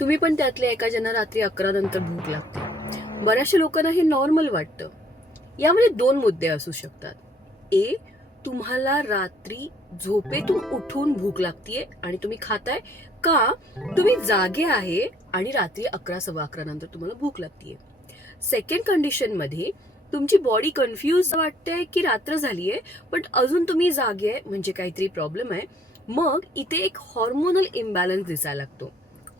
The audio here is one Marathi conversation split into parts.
तुम्ही पण त्यातल्या एका ज्यांना रात्री 11 नंतर भूक लागते. बऱ्याचशा लोकांना हे नॉर्मल वाटतं. यामध्ये 2 मुद्दे असू शकतात. ए, तुम्हाला रात्री झोपेतून उठून भूक लागतीये आणि तुम्ही खाताय, का तुम्ही जागे आहे आणि रात्री 11 सव्वा 11 नंतर तुम्हाला भूक लागतीये. सेकंड कंडिशनमध्ये तुमची बॉडी कन्फ्यूज वाटते की रात्र झालीये, पण अजून तुम्ही जागे आहे म्हणजे काहीतरी प्रॉब्लेम आहे. मग इथे एक हॉर्मोनल इम्बॅलन्स दिसायला लागतो.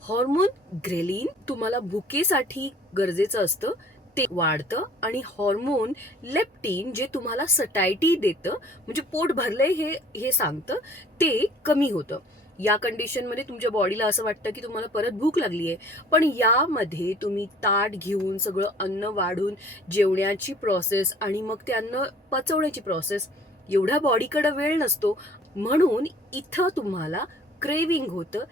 हॉर्मोन ग्रेलिन तुम्हाला भुकेसाठी गरजेचं असतं ते वाढतं आणि हॉर्मोन लेप्टिन जे तुम्हाला सटायटी देतं, म्हणजे पोट भरलंय हे हे सांगतं, ते कमी होतं. या कंडिशनमध्ये तुमच्या बॉडीला असं वाटतं की तुम्हाला परत भूक लागली आहे. पण यामध्ये तुम्ही ताट घेऊन सगळं अन्न वाढून जेवण्याची प्रोसेस आणि मग ते अन्न पचवण्याची प्रोसेस, एवढ्या बॉडीकडे वेळ नसतो. म्हणून इथं तुम्हाला क्रेविंग होतं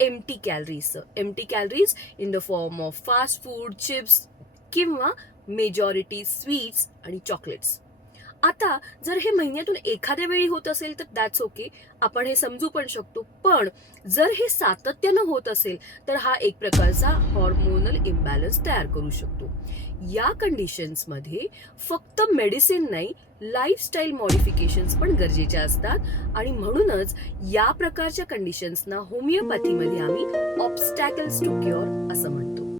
एम्प्टी कॅलरीजचं. Empty calories in the form of fast food, chips किंवा मेजॉरिटी स्वीट्स आणि चॉकलेट्स. आता जर हे महिन्यातून एखाद्या वेळी होत असेल तर दॅट्स ओके, आपण हे समजू पण शकतो. पण जर हे सातत्यानं होत असेल तर हा एक प्रकारचा हॉर्मोनल इम्बॅलन्स तयार करू शकतो. या कंडिशन्समध्ये फक्त मेडिसिन नाही, लाईफस्टाईल मॉडिफिकेशन्स पण गरजेच्या असतात आणि म्हणूनच या प्रकारच्या कंडिशन्सना होमिओपॅथीमध्ये आम्ही ऑब्स्टॅकल्स टू क्युअर असं म्हणतो.